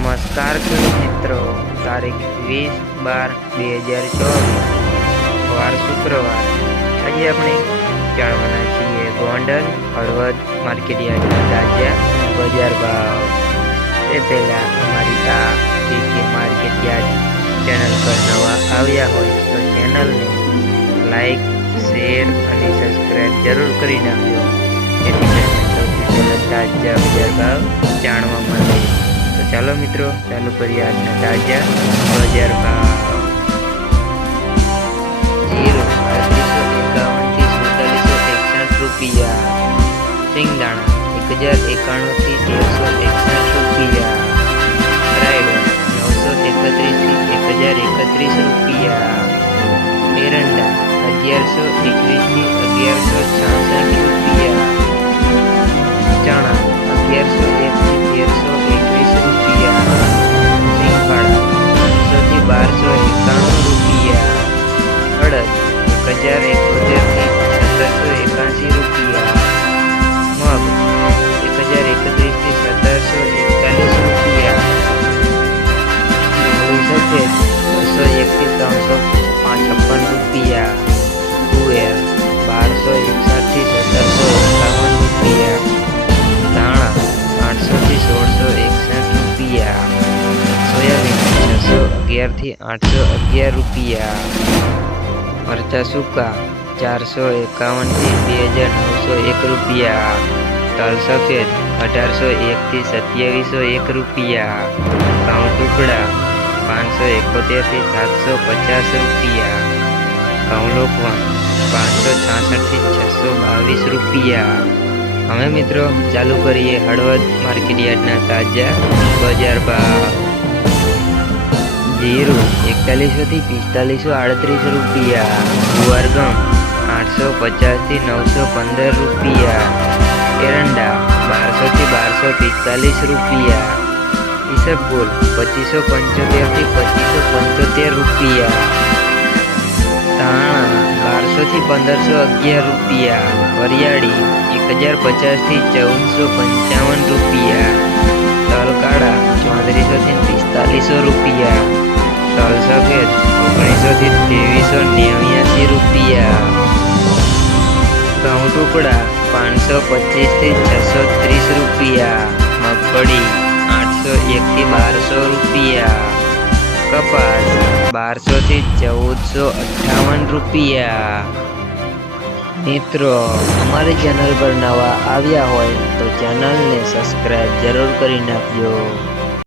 નમસ્કાર મિત્રો. તારીખ વીસ બાર બે હજાર ચોવીસ. વાર શુક્રવાર. આજે આપણે જાણવાના છીએ ગોંડલ, હળવદ માર્કેટ યાર્ડના તાજા બજાર ભાવ. તે પહેલાં અમારી આ કે કે માર્કેટ યાર્ડ ચેનલ પર નવા આવ્યા હોય તો ચેનલને લાઈક, શેર અને સબસ્ક્રાઈબ જરૂર કરી નાખજો. જેથી કરીને સૌથી પહેલાં તાજા બજાર ભાવ જાણવા મળે. ચાલો મિત્રો, ચાલુ કરીએ આજના તાજા બજાર ભાવ જીરો અડત્રીસો એકાવનથી સુડતાલીસો એકસઠ રૂપિયા. સિંગદાણા એક હજાર એકાણુંથી તેરસો એકસઠ રૂપિયા. રાયડો નવસો એકત્રીસથી એક હજાર એકત્રીસ રૂપિયા. એરંડા અગિયારસો એકવીસથી અગિયારસો છાસઠ ત્રણસો પાંચ છપ્પન રૂપિયા તુવેર બારસો એકસઠથી સત્તરસો એકાવન રૂપિયા ધાણા આઠસોથી સોળસો એકસઠ રૂપિયા સોયાબીન છસો અગિયારથી આઠસો અગિયાર રૂપિયા મરચા સૂકા ચારસો એકાવનથી બે હજાર નવસો એક રૂપિયા તલ સફેદ અઢારસો એકથી સત્યાવીસો એક રૂપિયા ઘઉં ટુકડા પાંચસો એકોતેરથી સાતસો પચાસ રૂપિયા. ઘઉં લોકવન પાંચસો છાસઠથી છસો બાવીસ રૂપિયા. હવે મિત્રો, ચાલુ કરીએ હળવદ માર્કેટયાર્ડના તાજા બજાર ભાવ. જીરું એકતાલીસોથી પિસ્તાલીસો આડત્રીસ રૂપિયા. ગુવારગમ આઠસો પચાસથી નવસો પંદર રૂપિયા. એરંડા બારસોથી બારસો પિસ્તાલીસ રૂપિયા. ઈસબગુલ પચીસો પંચોતેરથી પચીસો પંચોતેર રૂપિયા. ધાણા બારસોથી પંદરસો અગિયાર રૂપિયા. વરિયાળી એક હજાર પચાસથી ચૌદસો પંચાવન રૂપિયા. તલકાળા ચોત્રીસોથી પિસ્તાલીસો રૂપિયા. તલ સફેદ ઓગણીસોથી ત્રેવીસો નેવ્યાસી રૂપિયા. ઘઉં ટુકડા, પાંચસો પચીસથી છસો ત્રીસ રૂપિયા. મગફળી એકથી બારસો રૂપિયા. કપાસ બારસોથી ચૌદસો અઠ્ઠાવન રૂપિયા. મિત્રો, અમારી ચેનલ પર નવા આવ્યા હોય તો ચેનલને સબસ્ક્રાઈબ જરૂર કરી નાખજો.